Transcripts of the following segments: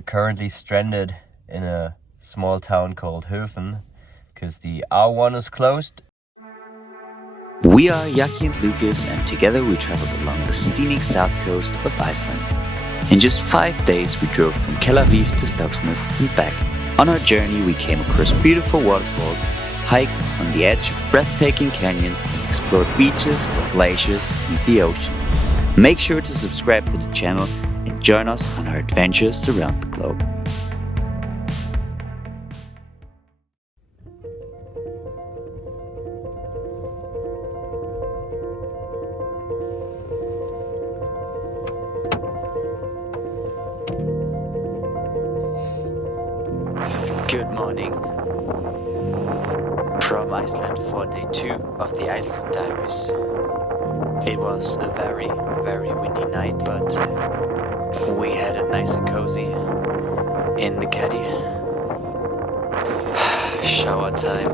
are currently stranded in a small town called Höfn because the R1 is closed. We are Jaki and Lucas, and together we traveled along the scenic south coast of Iceland. In just 5 days we drove from Tel Aviv to Stokksnes and back. On our journey we came across beautiful waterfalls, hiked on the edge of breathtaking canyons, and explored beaches where glaciers meet the ocean. Make sure to subscribe to the channel and join us on our adventures around the globe. Good morning from Iceland for day 2 of the Iceland Diaries. It was a very, very windy night, but we had it nice and cozy in the caddy. Shower time.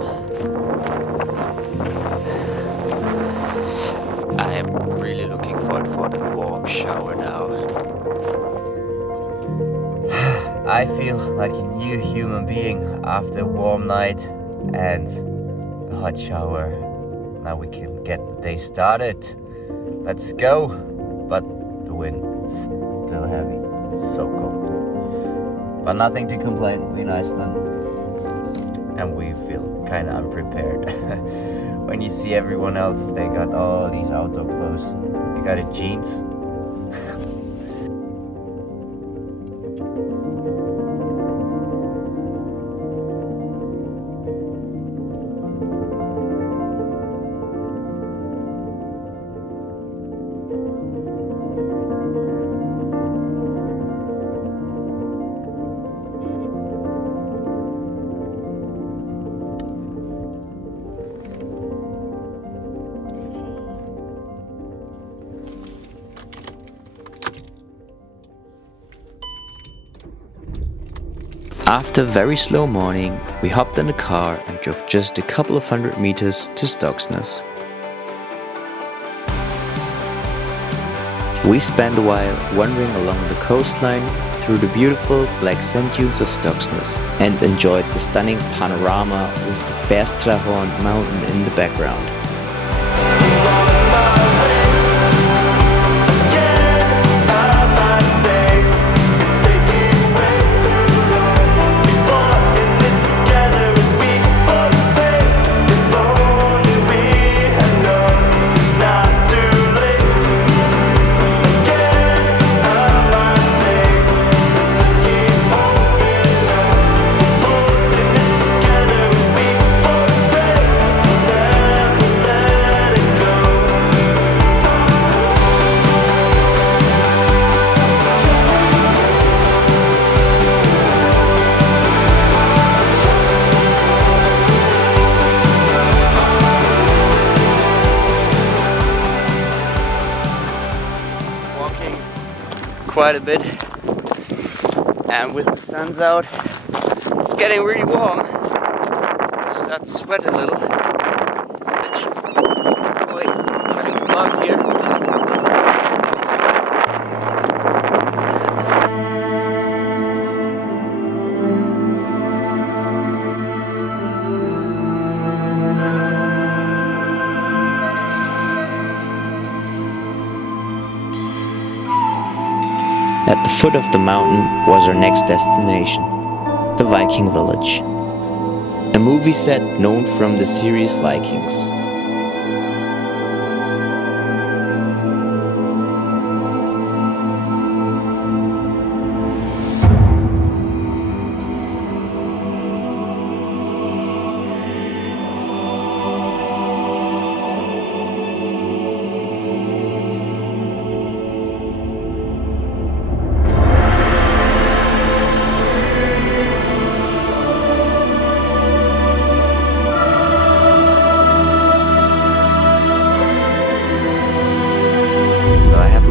I am really looking forward for the warm shower now. I feel like a new human being after a warm night and a hot shower. Now we can get the day started. Let's go! But the wind is still heavy. It's so cold. But nothing to complain. We're in Iceland. And we feel kind of unprepared. When you see everyone else, they got all these outdoor clothes. You got a jeans. After a very slow morning, we hopped in the car and drove just a couple of 100 meters to Stokksnes. We spent a while wandering along the coastline through the beautiful black sand dunes of Stokksnes and enjoyed the stunning panorama with the Ferstrahorn mountain in the background. Quite a bit, and with the sun's out it's getting really warm. Start to sweat a little. Wait, I'm vlog here. At the foot of the mountain was our next destination, the Viking village, a movie set known from the series Vikings.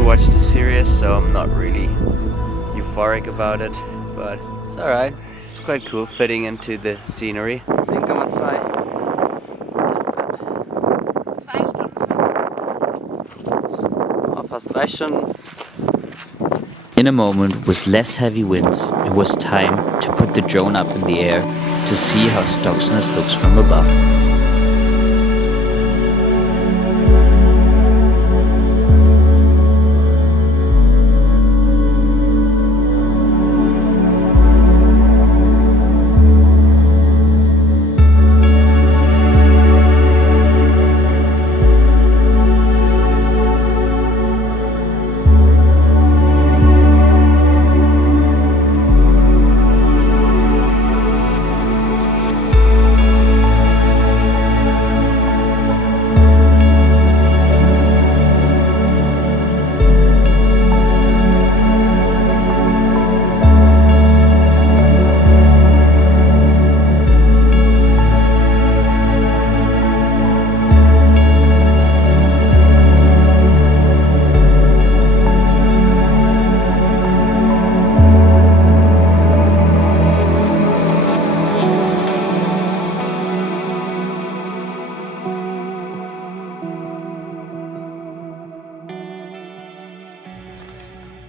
Watched the series, so I'm not really euphoric about it, but it's alright. It's quite cool fitting into the scenery. 10,2. Oh, fast 3 Stunden. In a moment with less heavy winds, it was time to put the drone up in the air to see how Stokksnes looks from above.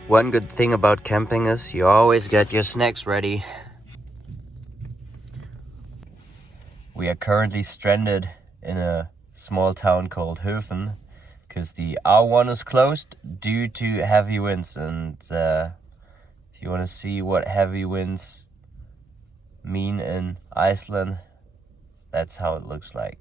One good thing about camping is you always get your snacks ready. We are currently stranded in a small town called Höfn because the R1 is closed due to heavy winds, and if you want to see what heavy winds mean in Iceland, that's how it looks like.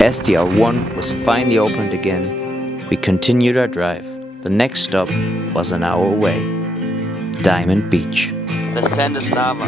As the R1 was finally opened again, we continued our drive. The next stop was an hour away, Diamond Beach. The sand is lava.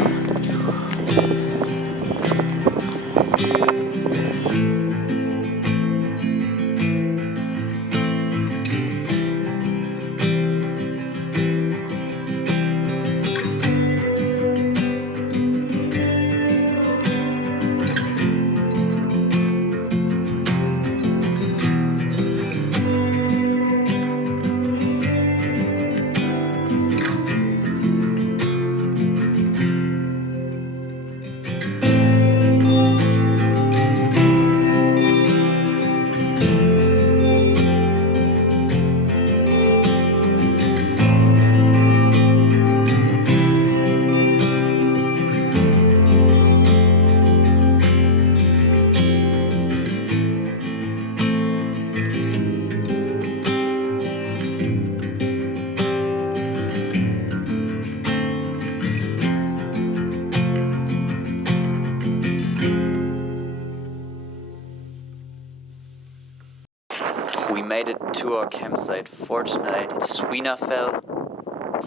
We made it to our campsite for tonight, Svinafell.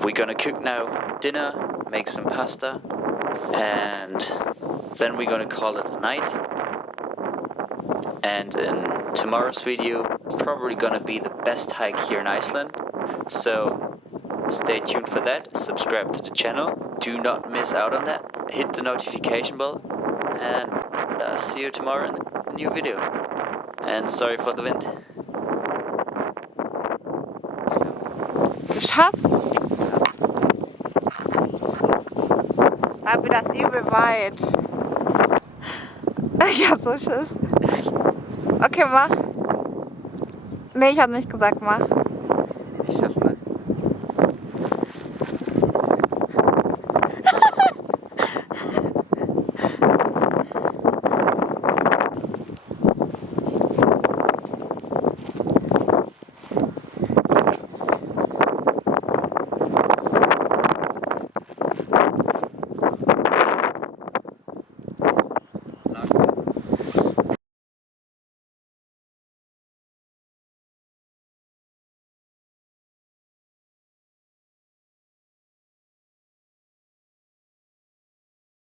We're gonna cook now dinner, make some pasta, and then we're gonna call it a night. And in tomorrow's video, probably gonna be the best hike here in Iceland. So stay tuned for that, subscribe to the channel, do not miss out on that, hit the notification bell, and see you tomorrow in a new video. And sorry for the wind. Du schaffst. Aber das ist übel weit. Ich hab so Schiss. Okay, mach. Nee, ich hab nicht gesagt, mach. Ich hab